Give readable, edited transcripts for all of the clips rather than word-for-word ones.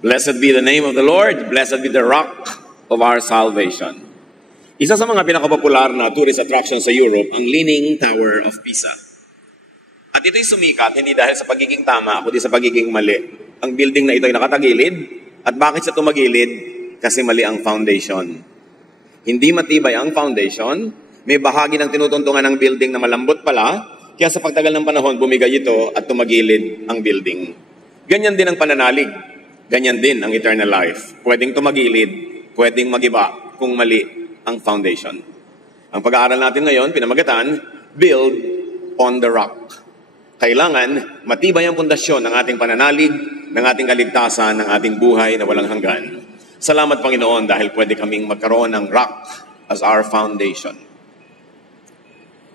Blessed be the name of the Lord. Blessed be the rock of our salvation. Isa sa mga pinakapopular na tourist attraction sa Europe, ang Leaning Tower of Pisa. At ito'y sumikat hindi dahil sa pagiging tama, kundi sa pagiging mali. Ang building na ito ay nakatagilid. At bakit siya tumagilid? Kasi mali ang foundation. Hindi matibay ang foundation. May bahagi ng tinutuntungan ng building na malambot pala. Kaya sa pagtagal ng panahon, bumigay ito at tumagilid ang building. Ganyan din ang pananalig. Ganyan din ang eternal life. Pwedeng tumagilid, pwedeng magiba kung mali ang foundation. Ang pag-aaral natin ngayon, pinamagatan, build on the rock. Kailangan matibay ang pundasyon ng ating pananalig, ng ating kaligtasan, ng ating buhay na walang hanggan. Salamat Panginoon dahil pwede kaming magkaroon ng rock as our foundation.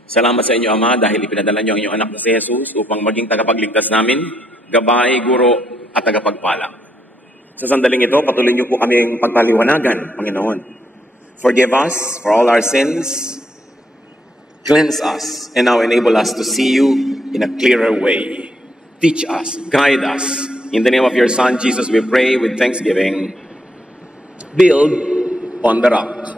Salamat sa inyo Ama dahil ipinadala niyo ang inyong anak na si Jesus upang maging tagapagligtas namin, gabay, guro at tagapagpala. Sa sandaling ito, patuloy niyo po kaming pagpaliwanagan, Panginoon. Forgive us for all our sins. Cleanse us and now enable us to see you in a clearer way. Teach us, guide us. In the name of your Son, Jesus, we pray with thanksgiving. Build on the rock.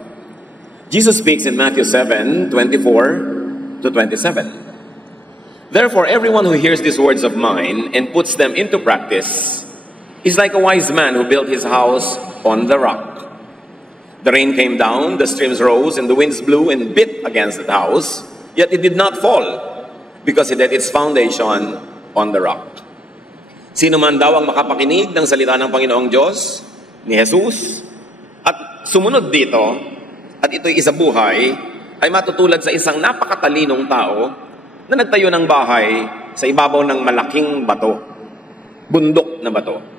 Jesus speaks in Matthew 7:24 to 27. Therefore, everyone who hears these words of mine and puts them into practice is like a wise man who built his house on the rock. The rain came down, the streams rose, and the winds blew and beat against the house, yet it did not fall, because it had its foundation on the rock. Sino man daw ang makapakinig ng salita ng Panginoong Diyos, ni Jesus, at sumunod dito, at ito'y isabuhay, ay matutulad sa isang napakatalinong tao na nagtayo ng bahay sa ibabaw ng malaking bato, bundok na bato.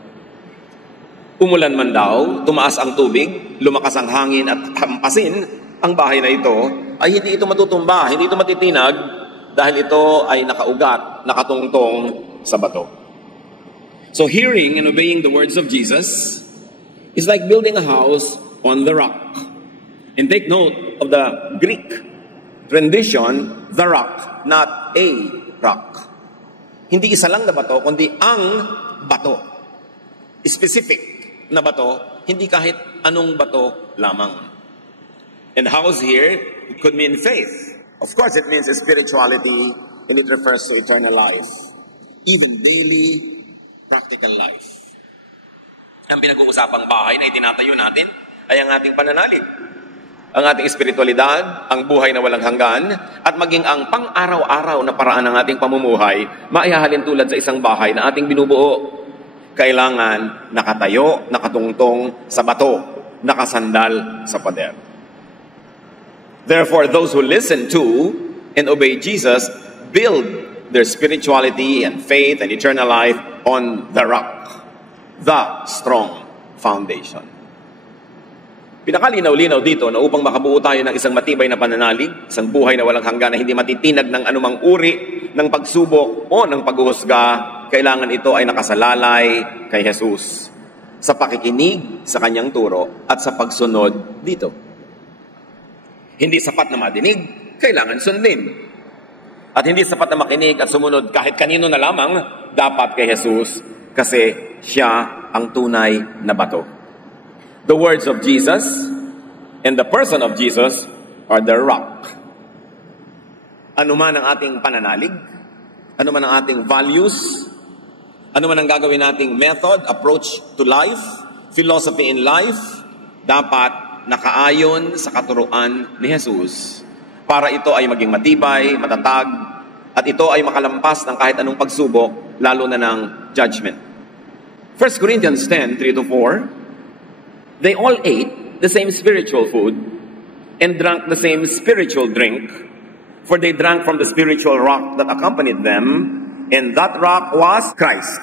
Umulan man daw, tumaas ang tubig, lumakas ang hangin at hampasin ang bahay na ito, ay hindi ito matutumba, hindi ito matitinag dahil ito ay nakaugat, nakatungtong sa bato. So hearing and obeying the words of Jesus is like building a house on the rock. And take note of the Greek rendition, the rock, not a rock. Hindi isa lang na bato, kundi ang bato. Specific na bato, hindi kahit anong bato lamang. And house here, it could mean faith. Of course, it means spirituality, and it refers to eternal life. Even daily, practical life. Ang pinag-uusapang bahay na itinatayo natin ay ang ating pananalig, ang ating espiritualidad, ang buhay na walang hanggan, at maging ang pang-araw-araw na paraan ng ating pamumuhay, maihahalin tulad sa isang bahay na ating binubuo. Kailangan nakatayo, nakatungtong sa bato, nakasandal sa pader. Therefore, those who listen to and obey Jesus build their spirituality and faith and eternal life on the rock, the strong foundation. Pinakalinaw-linaw dito na upang makabuo tayo ng isang matibay na pananalig, isang buhay na walang hanggan na hindi matitinag ng anumang uri ng pagsubok o ng paghuhusga, kailangan ito ay nakasalalay kay Jesus sa pakikinig sa kanyang turo at sa pagsunod dito. Hindi sapat na madinig, kailangan sundin. At hindi sapat na makinig at sumunod kahit kanino na lamang, dapat kay Jesus kasi siya ang tunay na bato. The words of Jesus and the person of Jesus are the rock. Ano man ang ating pananalig, ano man ang ating values, ano man ang gagawin nating method, approach to life, philosophy in life, dapat nakaayon sa katuruan ni Jesus para ito ay maging matibay, matatag, at ito ay makalampas ng kahit anong pagsubok, lalo na ng judgment. 1 Corinthians 10:3-4, they all ate the same spiritual food and drank the same spiritual drink, for they drank from the spiritual rock that accompanied them, and that rock was Christ.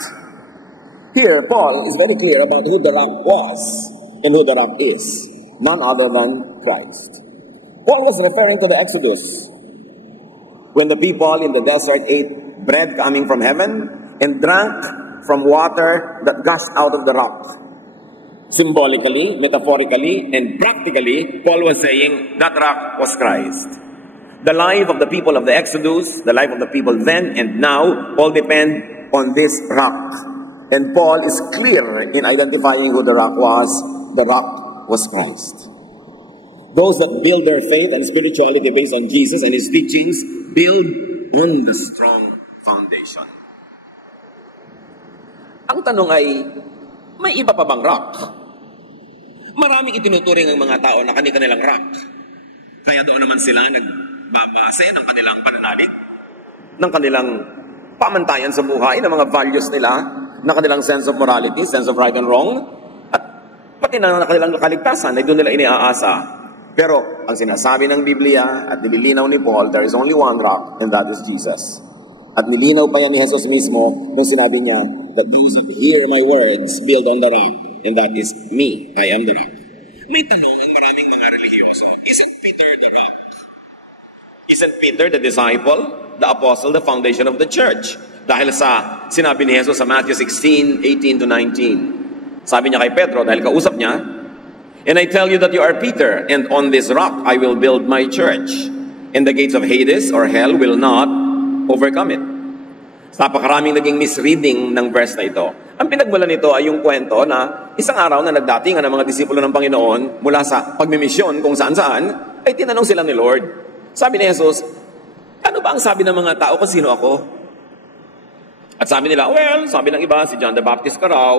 Here, Paul is very clear about who the rock was and who the rock is. None other than Christ. Paul was referring to the Exodus, when the people in the desert ate bread coming from heaven and drank from water that gushed out of the rock. Symbolically, metaphorically, and practically, Paul was saying that rock was Christ. The life of the people of the Exodus, the life of the people then and now, all depend on this rock. And Paul is clear in identifying who the rock was. The rock was Christ. Those that build their faith and spirituality based on Jesus and His teachings build on the strong foundation. Ang tanong ay, may iba pa bang rock? Maraming itinuturing ang mga tao na kanilang rock. Kaya doon naman sila nagbabase ng kanilang pananalig, ng kanilang pamantayan sa buhay, ng mga values nila, ng kanilang sense of morality, sense of right and wrong, at pati na kanilang kaligtasan ay doon nila iniaasa. Pero ang sinasabi ng Biblia at nililinaw ni Paul, there is only one rock, and that is Jesus. At nilinaw pa yan ni Jesus mismo nung sinabi niya that these who hear my words build on the rock, and that is me. I am the rock. May tanong ang maraming mga religyoso, isn't Peter the rock? Isn't Peter the disciple, the apostle, the foundation of the church? Dahil sa sinabi ni Jesus sa Matthew 16:18 to 19. Sabi niya kay Pedro, dahil kausap niya, and I tell you that you are Peter, and on this rock I will build my church, and the gates of Hades or hell will not overcome it. Napakaraming naging misreading ng verse na ito. Ang pinagmulan nito ay yung kwento na isang araw na nagdatingan ng mga disipulo ng Panginoon mula sa pagmimisyon kung saan-saan, ay tinanong sila ni Lord. Sabi ni Jesus, ano ba ang sabi ng mga tao kung sino ako? At sabi nila, well, sabi ng iba, si John the Baptist ka raw.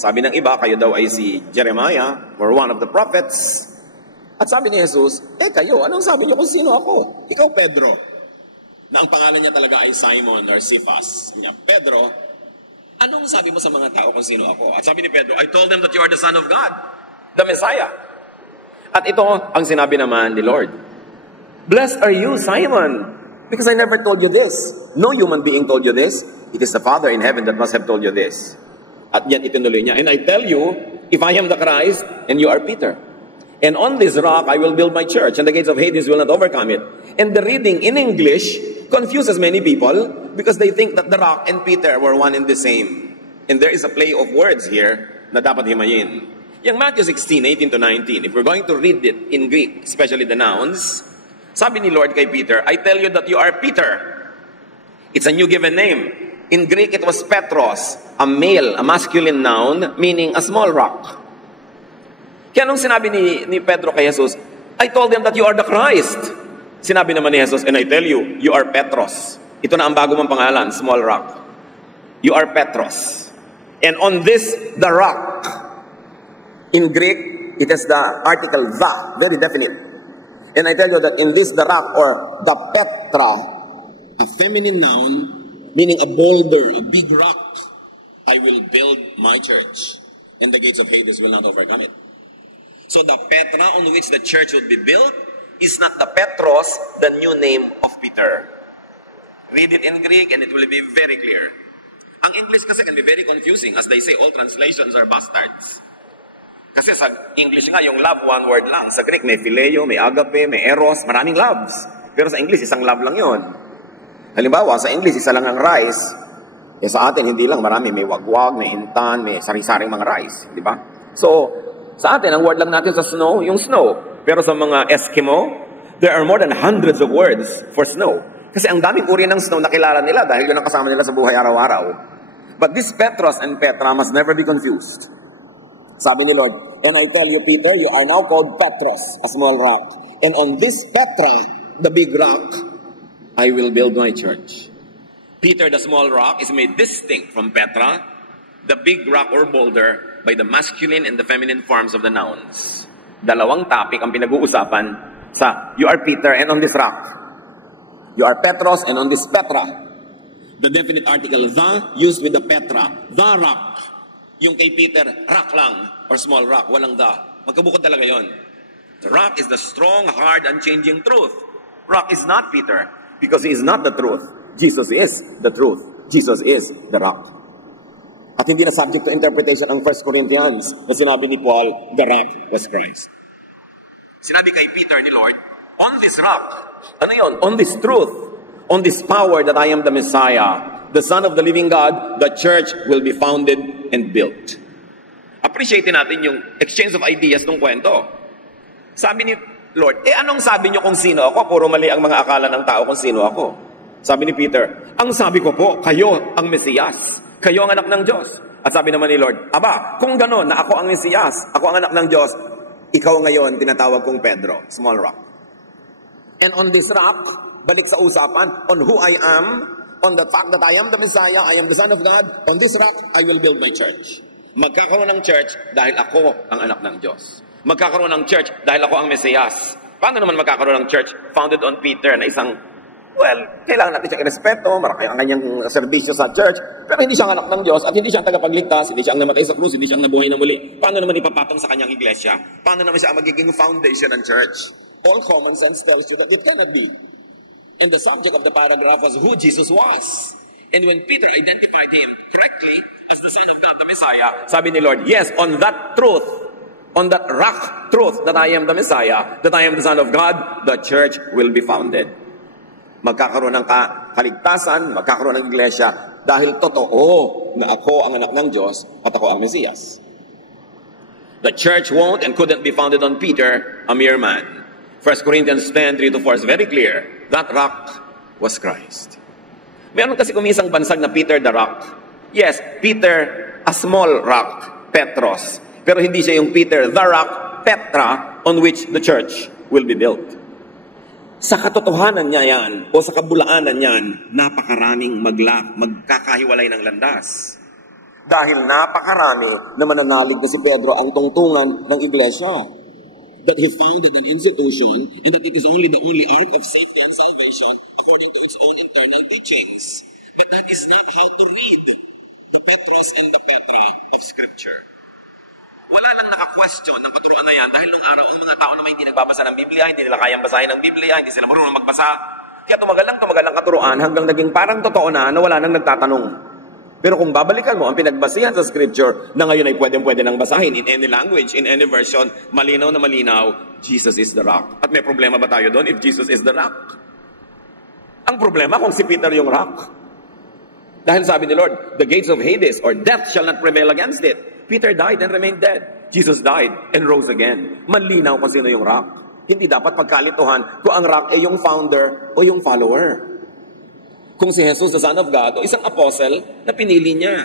Sabi ng iba, kayo daw ay si Jeremiah or one of the prophets. At sabi ni Jesus, kayo, anong sabi niyo kung sino ako? Ikaw, Pedro. Na ang pangalan niya talaga ay Simon or Cephas. Niya, Pedro, anong sabi mo sa mga tao kung sino ako? At sabi ni Pedro, I told them that you are the Son of God, the Messiah. At ito ang sinabi naman ni Lord. Blessed are you, Simon, because I never told you this. No human being told you this. It is the Father in heaven that must have told you this. At yan itinuloy niya, and I tell you, if I am the Christ, and you are Peter, and on this rock I will build my church, and the gates of Hades will not overcome it. And the reading in English confuses many people because they think that the rock and Peter were one and the same. And there is a play of words here na dapat himayin. Yung Matthew 16:18 to 19, if we're going to read it in Greek, especially the nouns, sabi ni Lord kay Peter, I tell you that you are Peter. It's a new given name. In Greek, it was Petros, a male, a masculine noun, meaning a small rock. Kaya nung sinabi ni Pedro kay Jesus, I told them that you are the Christ. Sinabi naman ni Jesus, and I tell you, you are Petros. Ito na ang bago mong pangalan, small rock. You are Petros. And on this, the rock. In Greek, it has the article the, very definite. And I tell you that in this, the rock, or the Petra, a feminine noun, meaning a boulder, a big rock, I will build my church, and the gates of Hades will not overcome it. So the Petra on which the church would be built is not the Petros, the new name of Peter. Read it in Greek and it will be very clear. Ang English kasi can be very confusing. As they say, all translations are bastards. Kasi sa English nga, yung love, one word lang. Sa Greek, may phileo, may agape, may eros, maraming loves. Pero sa English, isang love lang yon. Halimbawa, sa English, isa lang ang rice. Sa atin, hindi lang marami. May wagwag, may intan, may sari-saring mga rice. Di ba? So, sa atin, ang word lang natin sa snow, yung snow. Pero sa mga Eskimo, there are more than hundreds of words for snow. Kasi ang daming uri ng snow na kilala nila dahil yun ang kasama nila sa buhay araw-araw. But this Petros and Petra must never be confused. Sabi ni Lord, and I tell you, Peter, you are now called Petros, a small rock. And on this Petra, the big rock, I will build my church. Peter, the small rock, is made distinct from Petra, the big rock or boulder, by the masculine and the feminine forms of the nouns. Dalawang topic ang pinag-uusapan sa you are Peter and on this rock. You are Petros and on this Petra. The definite article, the, used with the Petra. The rock. Yung kay Peter, rock lang or small rock, walang the. Magkabukod talaga yon. The rock is the strong, hard, unchanging truth. Rock is not Peter because he is not the truth. Jesus is the truth. Jesus is the rock. At hindi na subject to interpretation ang 1 Corinthians na sinabi ni Paul, the rock was Christ. Sinabi kay Peter ni Lord, on this rock, ano yun? On this truth, on this power that I am the Messiah, the Son of the living God, the church will be founded and built. Appreciate natin yung exchange of ideas ng kwento. Sabi ni Lord, anong sabi niyo kung sino ako? Puro mali ang mga akala ng tao kung sino ako. Sabi ni Peter, ang sabi ko po, kayo ang Mesiyas. Kayo ang anak ng Diyos. At sabi naman ni Lord, aba, kung gano'n na ako ang Mesiyas, ako ang anak ng Diyos, ikaw ngayon tinatawag kong Pedro, small rock. And on this rock, balik sa usapan, on who I am, on the fact that I am the Messiah, I am the Son of God, on this rock, I will build my church. Magkakaroon ng church dahil ako ang anak ng Diyos. Magkakaroon ng church dahil ako ang Mesiyas. Paano naman magkakaroon ng church founded on Peter na isang, kailangan natin siyang irespeto, marami ang kanyang serbisyo sa church, pero hindi siya ang anak ng Diyos at hindi siya ang tagapagligtas, hindi siya ang namatay sa krus, hindi siya ang nabuhay na muli. Paano naman ipapatong sa kanyang iglesia? Paano naman siya ang magiging foundation ng church? All common sense tells you that it cannot be. And the subject of the paragraph was who Jesus was. And when Peter identified him correctly as the Son of God, the Messiah, sabi ni Lord, yes, on that truth, on that rock truth that I am the Messiah, that I am the Son of God, the church will be founded. Magkakaroon ng kaligtasan, magkakaroon ng iglesia, dahil totoo na ako ang anak ng Diyos at ako ang Mesiyas. The church won't and couldn't be founded on Peter, a mere man. 1 Corinthians 10:3-4 is very clear. That rock was Christ. Meron kasi kumisang bansag na Peter the rock. Yes, Peter, a small rock, Petros. Pero hindi siya yung Peter the rock, Petra, on which the church will be built. Sa katotohanan niya yan, o sa kabulaanan niyan, napakaraming magkakahiwalay ng landas. Dahil napakarami na mananalig na si Pedro ang tungtungan ng iglesia. That he founded an institution and that it is only the only ark of safety and salvation according to its own internal teachings. But that is not how to read the Petros and the Petra of Scripture. Wala lang naka-question ng paturuan na yan dahil nung araw ang mga tao naman hindi nagbabasa ng Biblia, hindi nila kayang basahin ng Biblia, hindi sila marunong magbasa. Kaya tumagal lang katuruan hanggang naging parang totoo na wala nang nagtatanong. Pero kung babalikan mo ang pinagbasihan sa Scripture na ngayon ay pwede nang basahin in any language, in any version, malinaw na malinaw, Jesus is the rock. At may problema ba tayo doon if Jesus is the rock? Ang problema kung si Peter yung rock. Dahil sabi ni Lord, the gates of Hades or death shall not prevail against it. Peter died and remained dead. Jesus died and rose again. Malinaw kung sino yung rock. Hindi dapat pagkalituhan kung ang rock ay yung founder o yung follower. Kung si Jesus, the Son of God, o isang apostle na pinili niya.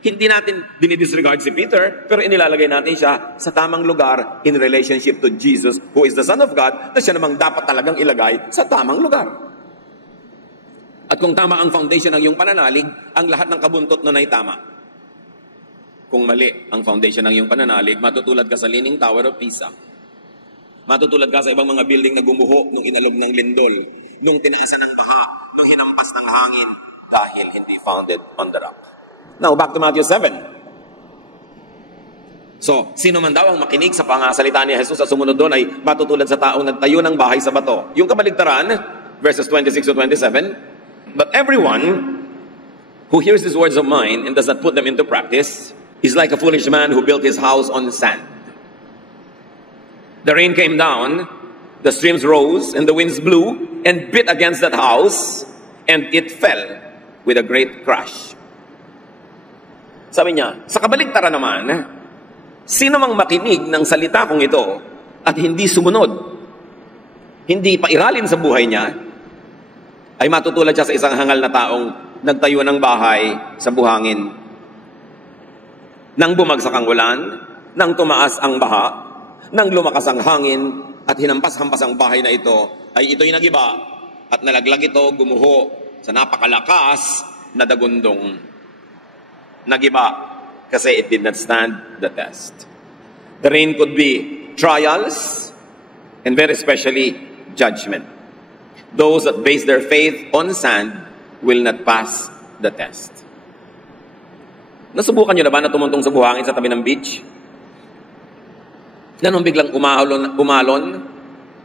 Hindi natin dinidisregard si Peter, pero inilalagay natin siya sa tamang lugar in relationship to Jesus, who is the Son of God, na siya namang dapat talagang ilagay sa tamang lugar. At kung tama ang foundation ng iyong pananalig, ang lahat ng kabuntot nun ay tama. Kung mali ang foundation ng iyong pananalig, matutulad ka sa Leaning Tower of Pisa. Matutulad ka sa ibang mga building na gumuho nung inalog ng lindol, nung tinaasan ng baha, nung hinampas ng hangin, dahil hindi founded on the rock. Now, back to Matthew 7. So, sino man daw ang makinig sa pangasalita ni Jesus at sumunod doon ay matutulad sa taong nagtayo ng bahay sa bato. Yung kabaligtaran, verses 26-27, but everyone who hears these words of mine and does not put them into practice is like a foolish man who built his house on sand. The rain came down, the streams rose, and the winds blew and beat against that house, and it fell with a great crash. Sabi niya, sa kabaligtaran naman, sino mang makinig ng salita kong ito at hindi sumunod, hindi pairalin sa buhay niya, ay matutulad siya sa isang hangal na taong nagtayo ng bahay sa buhangin. Nang bumagsak ang ulan, nang tumaas ang baha, nang lumakas ang hangin, at hinampas-hampas ang bahay na ito, ay ito'y nagiba at nalaglag ito, gumuho sa napakalakas na dagundong. Nagiba kasi it did not stand the test. The rain could be trials and very especially judgment. Those that base their faith on sand will not pass the test. Nasubukan nyo na ba na tumuntong sa buhangin sa tabi ng beach? Ganun biglang umalon,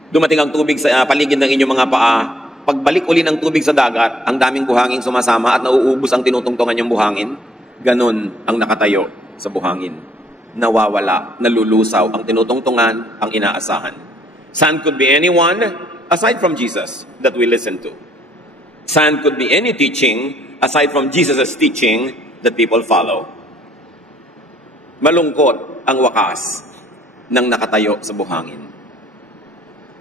dumating ang tubig sa paligid ng inyong mga paa, pagbalik uli ng tubig sa dagat, ang daming buhangin sumasama at nauubos ang tinutungtungan yung buhangin. Ganun ang nakatayo sa buhangin. Nawawala, nalulusaw ang tinutungtungan, ang inaasahan. Sand could be anyone aside from Jesus that we listen to. Sand could be any teaching aside from Jesus' teaching that people follow. Malungkot ang wakas ng nakatayo sa buhangin.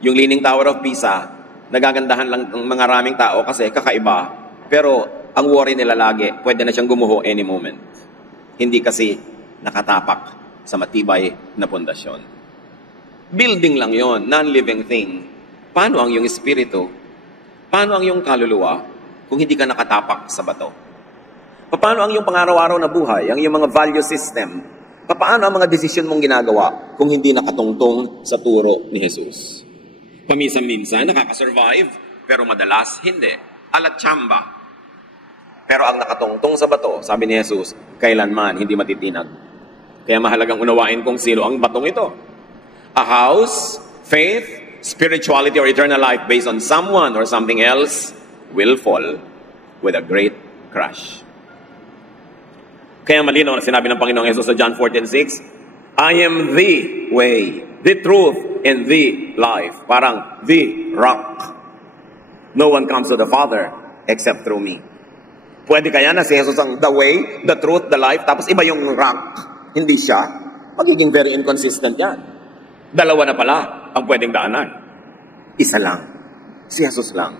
Yung Leaning Tower of Pisa, nagagandahan lang ng mga raming tao kasi kakaiba, pero ang worry nila lagi, pwede na siyang gumuho any moment. Hindi kasi nakatapak sa matibay na pundasyon. Building lang yon, non-living thing. Paano ang iyong espiritu? Paano ang iyong kaluluwa kung hindi ka nakatapak sa bato? Paano ang iyong pangaraw-araw na buhay, ang iyong mga value system? Paano ang mga desisyon mong ginagawa kung hindi nakatungtong sa turo ni Jesus? Paminsan-minsan nakakasurvive, pero madalas hindi. Alat tsamba. Pero ang nakatungtong sa bato, sabi ni Jesus, kailanman hindi matitinag. Kaya mahalagang unawain kung sino ang batong ito. A house, faith, spirituality, or eternal life based on someone or something else will fall with a great crash. Kaya malinaw na sinabi ng Panginoong Jesus sa John 14:6, I am the way, the truth, and the life. Parang the rock. No one comes to the Father except through me. Pwede kaya na si Jesus ang the way, the truth, the life, tapos iba yung rock. Hindi siya. Magiging very inconsistent yan. Dalawa na pala ang pwedeng daanan. Isa lang. Si Jesus lang.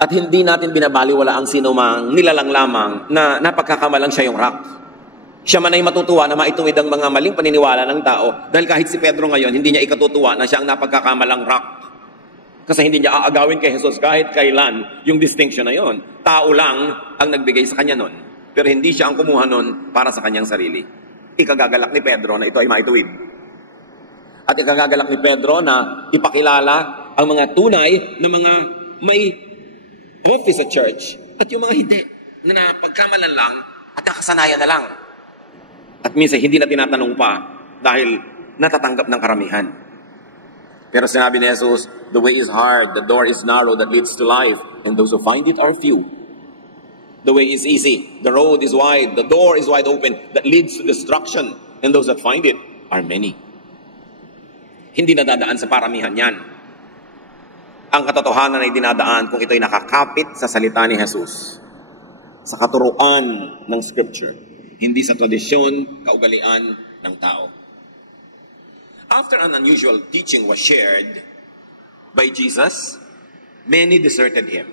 At hindi natin binabaliwala ang sino mang nilalang lamang na napagkakamalang siya yung rock. Siya man ay matutuwa na maituwid ang mga maling paniniwala ng tao dahil kahit si Pedro ngayon, hindi niya ikatutuwa na siya ang napagkakamalang rock. Kasi hindi niya aagawin kay Jesus kahit kailan yung distinction na yon. Tao lang ang nagbigay sa kanya nun. Pero hindi siya ang kumuha nun para sa kanyang sarili. Ikagagalak ni Pedro na ito ay maituwid. At ikagagalak ni Pedro na ipakilala ang mga tunay na mga may office sa church at yung mga hindi na napagkamalan lang at nakasanayan na lang. At minsan hindi na tinatanong pa dahil natatanggap ng karamihan. Pero sinabi ni Jesus, the way is hard, the door is narrow that leads to life, and those who find it are few. The way is easy, the road is wide, the door is wide open that leads to destruction, and those that find it are many. Hindi nadadaan sa paramihan yan. Ang katotohanan ay dinadaan kung ito'y nakakapit sa salita ni Jesus, sa katuruan ng Scripture, hindi sa tradisyon, kaugalian ng tao. After an unusual teaching was shared by Jesus, many deserted Him.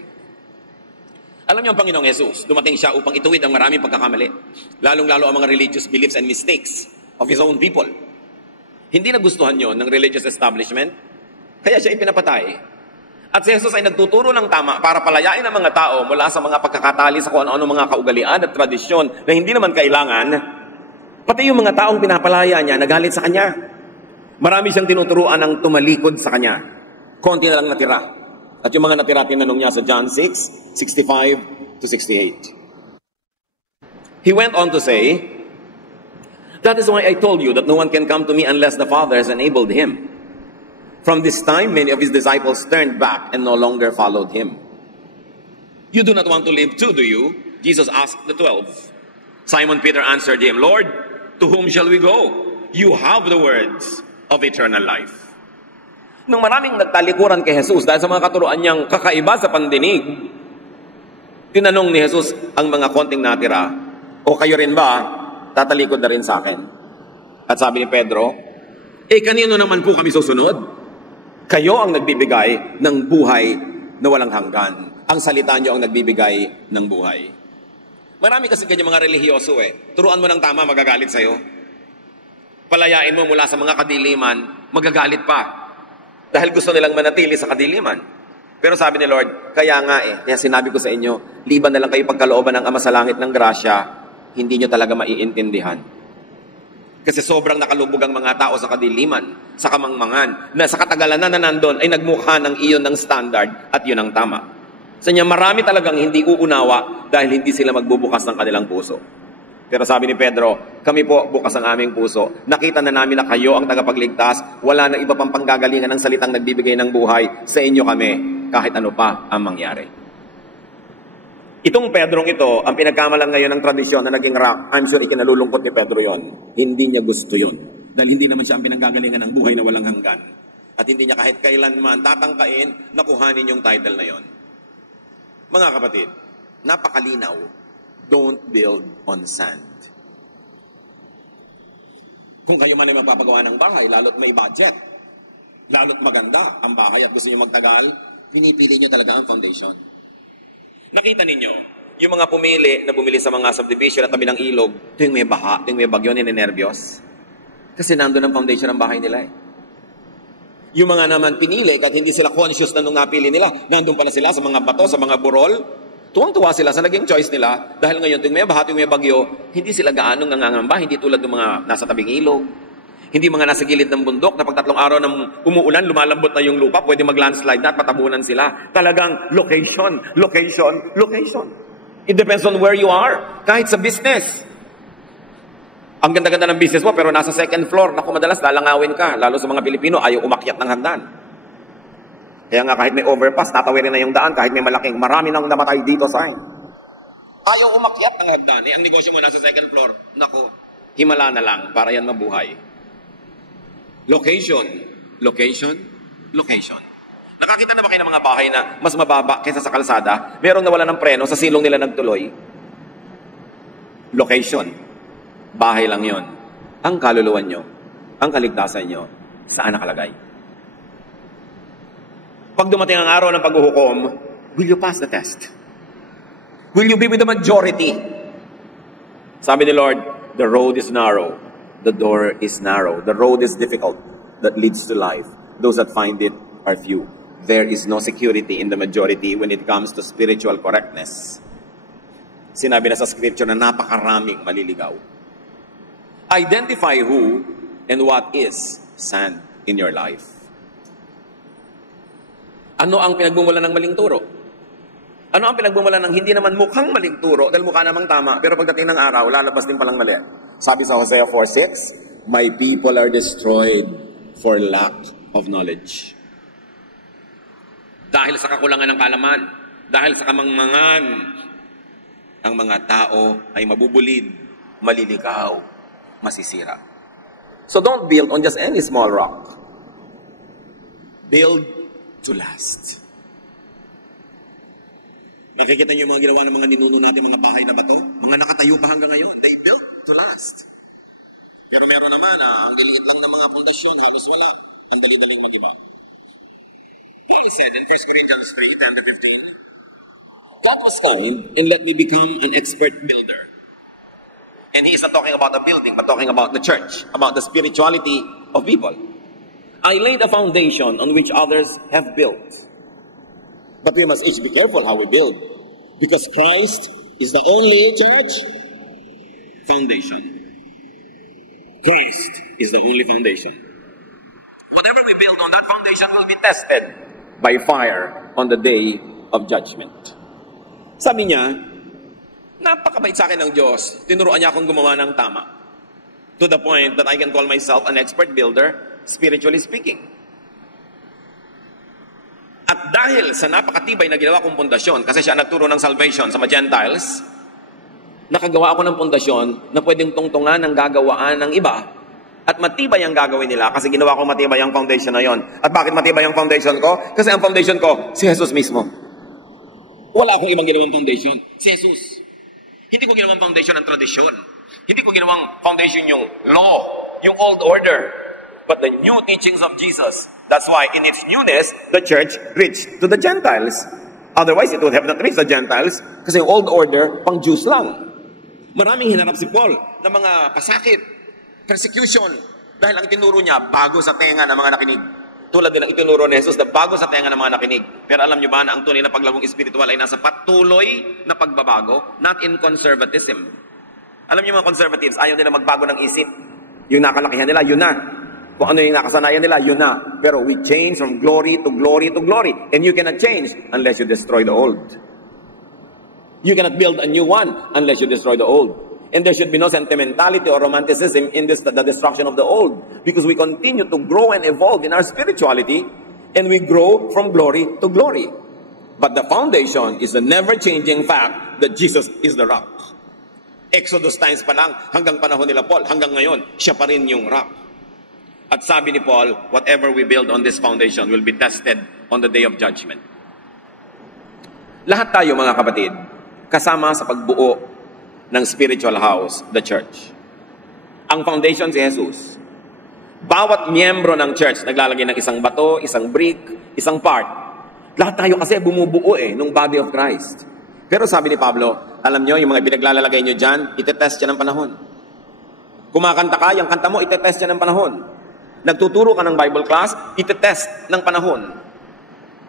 Alam niyo ang Panginoong Jesus, dumating siya upang ituwid ang maraming pagkakamali, lalong-lalo ang mga religious beliefs and mistakes of His own people. Hindi nagustuhan yon ng religious establishment, kaya siya ipinapatay. At si Jesus ay nagtuturo ng tama para palayain ang mga tao mula sa mga pagkakatali sa kung ano-ano mga kaugalian at tradisyon na hindi naman kailangan. Pati yung mga taong pinapalaya niya, nagalit sa kanya. Marami siyang tinuturuan ng tumalikod sa kanya. Konti na lang natira. At yung mga natira, tinanong niya sa John 6:65 to 68. He went on to say, that is why I told you that no one can come to me unless the Father has enabled him. From this time, many of his disciples turned back and no longer followed him. You do not want to live too, do you? Jesus asked the 12. Simon Peter answered him, Lord, to whom shall we go? You have the words of eternal life. Nung maraming nagtalikuran kay Jesus dahil sa mga katuruan niyang kakaiba sa pandinig, tinanong ni Jesus ang mga konting natira, o kayo rin ba, tatalikod na rin sa akin? At sabi ni Pedro, kanino naman po kami susunod? Kayo ang nagbibigay ng buhay na walang hanggan. Ang salita niyo ang nagbibigay ng buhay. Marami kasi ganyan mga relihiyoso Turuan mo ng tama, magagalit sa'yo. Palayain mo mula sa mga kadiliman, magagalit pa. Dahil gusto nilang manatili sa kadiliman. Pero sabi ni Lord, kaya kaya sinabi ko sa inyo, liban na lang kayo pagkalooban ng Ama sa Langit ng grasya, hindi nyo talaga maiintindihan. Kasi sobrang nakalubog ang mga tao sa kadiliman, sa kamangmangan, na sa katagalan na nandun ay nagmukha ng iyon ng standard at yun ang tama. Sa niya marami talagang hindi uunawa dahil hindi sila magbubukas ng kanilang puso. Pero sabi ni Pedro, kami po bukas ang aming puso. Nakita na namin na kayo ang tagapagligtas. Wala na iba pang panggagalingan ng salitang nagbibigay ng buhay. Sa inyo kami, kahit ano pa ang mangyari. Itong Pedrong ito, ang pinagkamalan ngayon ng tradisyon na naging rock, I'm sure ikinalulungkot ni Pedro yon. Hindi niya gusto yon. Dahil hindi naman siya ang pinanggagalingan ng buhay na walang hanggan. At hindi niya kahit kailanman tatangkain na kuhanin yung title na yon. Mga kapatid, napakalinaw. Don't build on sand. Kung kayo man ay magpapagawa ng bahay, lalo't may budget, lalo't maganda ang bahay at gusto niyo magtagal, pinipili niyo talaga ang foundation. Nakita ninyo, Yung mga pumili na bumili sa mga subdivision at tabi ng ilog, tuwing may baha, tuwing may bagyo, ninenervyos. Kasi nandun ang foundation ng bahay nila eh. Yung mga naman pinili, kahit hindi sila conscious na nung napili nila, nandun pala sila sa mga bato, sa mga burol, tuwang-tuwa sila sa naging choice nila, dahil ngayon tuwing may baha, tuwing may bagyo, hindi sila gaanong nangangamba, hindi tulad ng mga nasa tabing ilog. Hindi mga nasa gilid ng bundok na pag 3 araw nang umuulan, lumalambot na yung lupa, pwede mag-landslide na at patabunan sila. Talagang location, location, location. It depends on where you are. Kahit sa business. Ang ganda-ganda ng business mo, pero nasa second floor, naku, madalas lalangawin ka. Lalo sa mga Pilipino, ayaw umakyat ng hagdan. Kaya nga kahit may overpass, tatawirin na yung daan, kahit may malaking, marami nang namatay dito sign. Ayaw umakyat ng hagdan. Ang negosyo mo nasa second floor, naku, himala na lang para yan mabuhay. Location, location, location. Nakakita na ba kayo ng mga bahay na mas mababa kaysa sa kalsada? Meron nawala ng preno, sa silong nila nagtuloy. Location. Bahay lang yon. Ang kaluluwan nyo, ang kaligtasan nyo, saan nakalagay? Pag dumating ang araw ng paghuhukom, will you pass the test? Will you be with the majority? Sabi ni Lord, the road is narrow. The door is narrow. The road is difficult that leads to life. Those that find it are few. There is no security in the majority when it comes to spiritual correctness. Sinabi na sa scripture na napakaraming maliligaw. Identify who and what is sand in your life. Ano ang pinagmumulan ng maling turo? Ano ang pinagmumulan ng hindi naman mukhang maling turo dahil mukha namang tama, pero pagdating ng araw, lalabas din palang mali. Sabi sa Hosea 4:6, my people are destroyed for lack of knowledge. Dahil sa kakulangan ng kaalaman, dahil sa kamangmangan, ang mga tao ay mabubulid, maliligaw, masisira. So don't build on just any small rock. Build to last. Nakikita niyo yung mga ginawa ng mga ninuno natin, mga bahay na bato? Mga nakatayo pa hanggang ngayon. They built to last. Pero meron naman, ang diliit lang ng mga pundasyon, halos wala. Ang dali-daling magiba. Paul said in 1 Corinthians 3:10-15, God was kind and let me become an expert builder. And he is not talking about a building, but talking about the church, about the spirituality of people. I laid a foundation on which others have built. But we must each be careful how we build. Because Christ is the only church foundation. Christ is the only foundation. Whatever we build on that foundation will be tested by fire on the day of judgment. Sabi niya, napakabait sa akin ng Diyos. Tinuruan niya akong gumawa ng tama. To the point that I can call myself an expert builder, spiritually speaking. At dahil sa napakatibay na ginawa kong pundasyon, kasi siya nagturo ng salvation sa mga Gentiles, nakagawa ako ng pundasyon na pwedeng tungtungan ng gagawaan ng iba at matibay ang gagawin nila kasi ginawa ko matibay ang foundation na yon. At bakit matibay ang foundation ko? Kasi ang foundation ko, si Jesus mismo. Wala akong ibang ginawang foundation. Si Jesus. Hindi ko ginawang foundation ng tradisyon. Hindi ko ginawang foundation yung law, yung old order, but the new teachings of Jesus. That's why in its newness, the church reached to the Gentiles. Otherwise, it would have not reached the Gentiles kasi yung old order, pang Jews lang. Maraming hinarap si Paul ng mga pasakit, persecution, dahil ang itinuro niya, bago sa tenga ng mga nakinig. Tulad din ang itinuro ni Jesus na bago sa tenga ng mga nakinig. Pero alam niyo ba na ang tunay na paglagong espiritual ay nasa patuloy na pagbabago, not in conservatism. Alam niyo mga conservatives, ayaw nila magbago ng isip. Yung nakalakihan nila, yun na. Kung ano yung nakasanayan nila, yun na. Pero we change from glory to glory to glory. And you cannot change unless you destroy the old. You cannot build a new one unless you destroy the old. And there should be no sentimentality or romanticism in the destruction of the old. Because we continue to grow and evolve in our spirituality. And we grow from glory to glory. But the foundation is the never-changing fact that Jesus is the rock. Exodus times pa lang, hanggang panahon nila Paul, hanggang ngayon, siya pa rin yung rock. At sabi ni Paul, whatever we build on this foundation will be tested on the day of judgment. Lahat tayo mga kapatid, kasama sa pagbuo ng spiritual house, the church. Ang foundation si Jesus. Bawat miyembro ng church naglalagay ng isang bato, isang brick, isang part. Lahat tayo kasi bumubuo ng body of Christ. Pero sabi ni Pablo, alam nyo, yung mga pinaglalagay nyo dyan, itetest yan ng panahon. Kumakanta ka, yung kanta mo, itetest yan ng panahon. Nagtuturo ka ng Bible class, itetest ng panahon.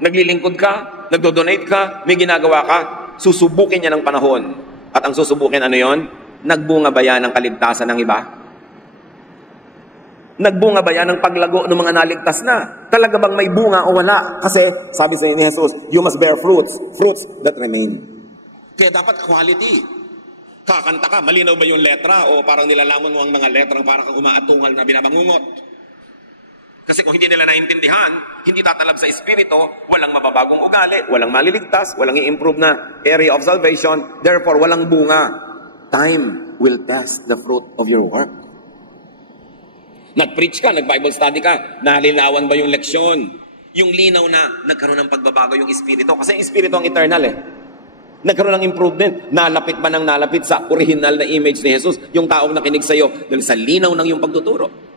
Naglilingkod ka, nagdo-donate ka, may ginagawa ka, susubukin niya ng panahon. At ang susubukin, ano yon? Nagbunga ba yan ng kaligtasan ng iba? Nagbunga ba yan ng paglago ng mga naligtas na? Talaga bang may bunga o wala? Kasi, sabi sa ni Jesus, you must bear fruits that remain. Kaya dapat quality. Kakanta ka, malinaw ba yung letra? O parang nilalaman mo ang mga letrang para kang umaatungal na binabangungot? Kasi kung hindi nila naintindihan, hindi tatalab sa espiritu, walang mababagong ugali, walang maliligtas, walang i-improve na area of salvation, therefore walang bunga. Time will test the fruit of your work. Nag-preach ka, nag-Bible study ka, nalinawan ba yung leksyon? Yung linaw na nagkaroon ng pagbabago yung espiritu. Kasi yung espiritu ang eternal eh. Nagkaroon ng improvement. Nalapit ba ng nalapit sa original na image ni Jesus, yung taong nakinig sa'yo, dahil sa linaw ng yung pagtuturo.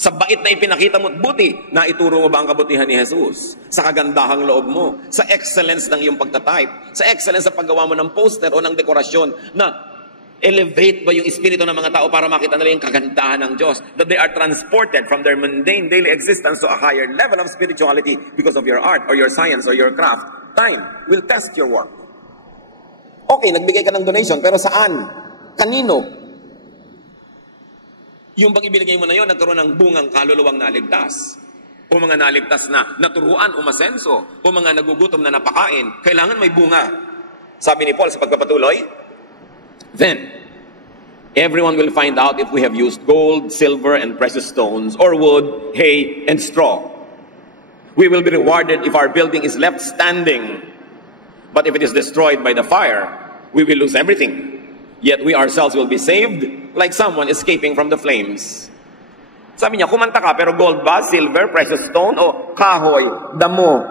Sa bait na ipinakita mo at buti, na ituro mo ba ang kabutihan ni Jesus? Sa kagandahang loob mo, sa excellence ng iyong pagtatype, sa excellence sa paggawa mo ng poster o ng dekorasyon, na elevate ba yung espiritu ng mga tao para makita nila yung kagandahan ng Diyos? That they are transported from their mundane daily existence to a higher level of spirituality because of your art or your science or your craft. Time will test your work. Okay, nagbigay ka ng donation, pero saan? Kanino? Yung bang ibinigay mo na yun, nagkaroon ng bungang kaluluwang naligtas. O mga naligtas na naturuan, umasenso. O mga nagugutom na napakain. Kailangan may bunga. Sabi ni Paul sa pagpapatuloy, then, everyone will find out if we have used gold, silver, and precious stones, or wood, hay, and straw. We will be rewarded if our building is left standing. But if it is destroyed by the fire, we will lose everything. Yet we ourselves will be saved like someone escaping from the flames. Sabi niya, kumanta ka, pero gold ba, silver, precious stone, o kahoy, damo?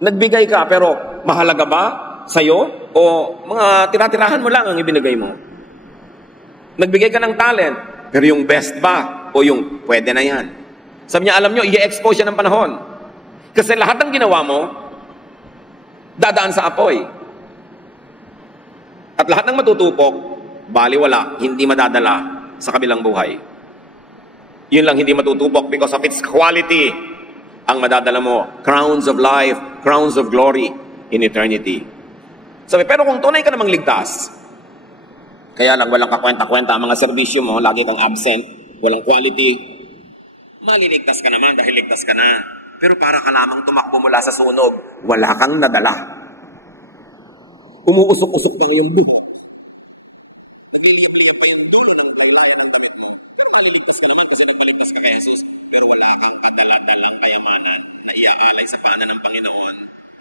Nagbigay ka, pero mahalaga ba sa'yo? O mga tira-tirahan mo lang ang ibinigay mo? Nagbigay ka ng talent, pero yung best ba? O yung pwede na yan? Sabi niya, alam nyo, i-expose siya ng panahon. Kasi lahat ng ginawa mo, dadaan sa apoy. At lahat ng matutupok, baliwala, hindi madadala sa kabilang buhay. Yun lang hindi matutupok because of its quality. Ang madadala mo, crowns of life, crowns of glory in eternity. Sabi, pero kung tunay ka namang ligtas, kaya lang walang kakwenta-kwenta ang mga serbisyo mo, lagi kang absent, walang quality, maliligtas ka naman dahil ligtas ka na. Pero para ka lamang tumakbo mula sa sunog, wala kang nadala. Umuusok-usok pa yung buhok. Nagliliyab-liyab pa yung dulo ng laylayan ng damit mo. Pero maliligtas ka naman kasi nang maligtas ka kay Jesus, pero wala kang kadala-dalang kayamanan na iaalay sa paanan ng Panginoon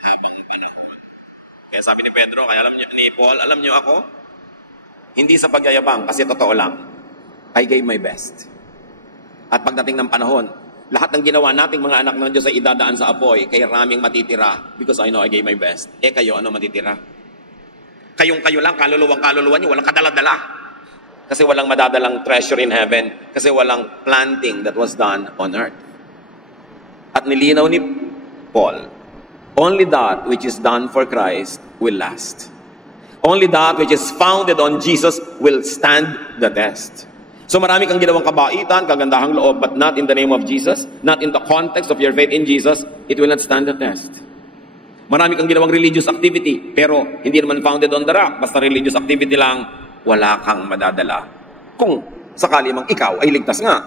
habang panahon. Kaya sabi ni Pedro, kaya alam niyo, ni Paul, alam niyo ako, hindi sa pagyayabang, kasi totoo lang, I gave my best. At pagdating ng panahon, lahat ng ginawa nating mga anak ng Diyos ay idadaan sa apoy, kaya raming matitira, because I know I gave my best. Eh kayo, ano matitira? Kayong-kayo lang, kaluluwang-kaluluwa niyo, walang kadala-dala. Kasi walang madadalang treasure in heaven, kasi walang planting that was done on earth. At nilinaw ni Paul, only that which is done for Christ will last. Only that which is founded on Jesus will stand the test. So marami kang ginawang kabaitan, kagandahang loob, but not in the name of Jesus, not in the context of your faith in Jesus, it will not stand the test. Marami kang ginawang religious activity, pero hindi naman founded on the rock, basta religious activity lang, wala kang madadala. Kung sakali mang ikaw ay ligtas nga.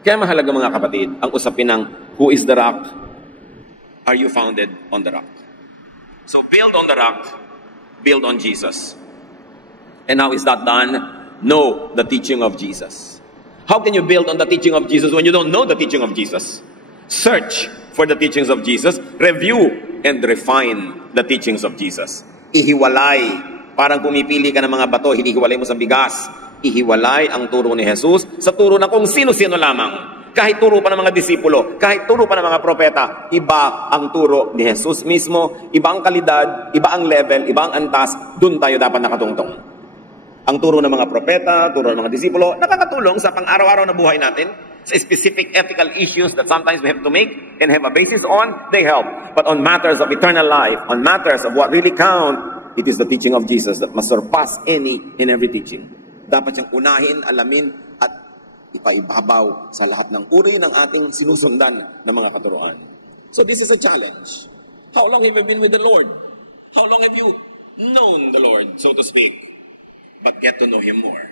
Kaya mahalaga mga kapatid, ang usapin ng who is the rock? Are you founded on the rock? So build on the rock, build on Jesus. And how is that done? Know the teaching of Jesus. How can you build on the teaching of Jesus when you don't know the teaching of Jesus? Search for the teachings of Jesus, review and refine the teachings of Jesus. Ihiwalay, parang pumipili ka ng mga bato, hinihiwalay mo sa bigas. Ihiwalay ang turo ni Jesus sa turo ng kung sino-sino lamang. Kahit turo pa ng mga disipulo, kahit turo pa ng mga propeta, iba ang turo ni Jesus mismo, iba ang kalidad, iba ang level, iba ang antas, dun tayo dapat nakatungtong. Ang turo ng mga propeta, turo ng mga disipulo, nakakatulong sa pang-araw-araw na buhay natin. Sa specific ethical issues that sometimes we have to make and have a basis on, they help. But on matters of eternal life, on matters of what really count, it is the teaching of Jesus that must surpass any and every teaching. Dapat siyang unahin, alamin, at ipaibabaw sa lahat ng uri ng ating sinusundan ng mga katuruan. So this is a challenge. How long have you been with the Lord? How long have you known the Lord, so to speak? But get to know Him more.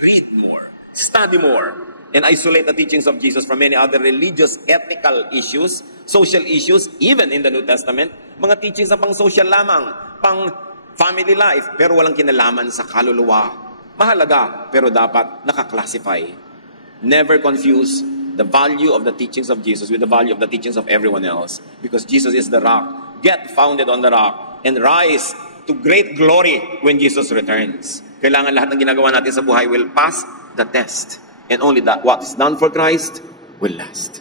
Read more. Study more. And isolate the teachings of Jesus from many other religious, ethical issues, social issues, even in the New Testament. Mga teachings na pang-social lamang, pang-family life, pero walang kinalaman sa kaluluwa. Mahalaga, pero dapat nakaklasify. Never confuse the value of the teachings of Jesus with the value of the teachings of everyone else. Because Jesus is the rock. Get founded on the rock and rise to great glory when Jesus returns. Kailangan lahat ng ginagawa natin sa buhay will pass the test. And only that what is done for Christ will last.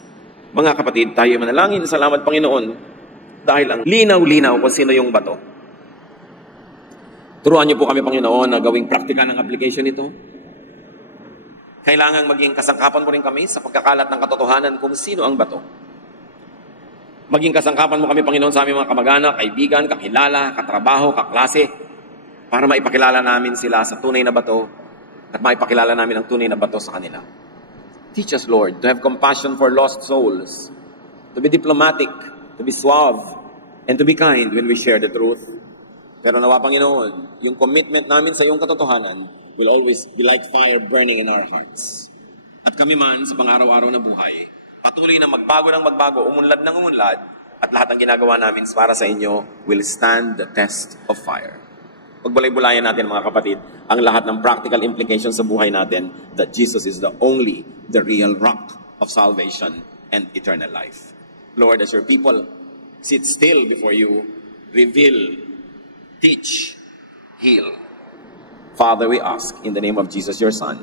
Mga kapatid, tayo manalangin. Salamat Panginoon dahil ang linaw-linaw kung sino yung bato. Turuan niyo po kami Panginoon na gawing praktika ng application nito. Kailangan maging kasangkapan mo rin kami sa pagkakalat ng katotohanan kung sino ang bato. Maging kasangkapan mo kami Panginoon sa aming mga kamag-anak, kaibigan, kakilala, katrabaho, kaklase, para maipakilala namin sila sa tunay na bato at maipakilala namin ang tunay na bato sa kanila. Teach us, Lord, to have compassion for lost souls, to be diplomatic, to be suave, and to be kind when we share the truth. Pero nawa, Panginoon, yung commitment namin sa iyong katotohanan will always be like fire burning in our hearts. At kami man sa pang-araw-araw na buhay, patuloy na magbago ng magbago, umunlad ng umunlad, at lahat ng ginagawa namin para sa inyo will stand the test of fire. Pagbulay-bulayan natin mga kapatid, ang lahat ng practical implications sa buhay natin that Jesus is the real rock of salvation and eternal life. Lord, as your people sit still before you, reveal, teach, heal. Father, we ask in the name of Jesus, your Son,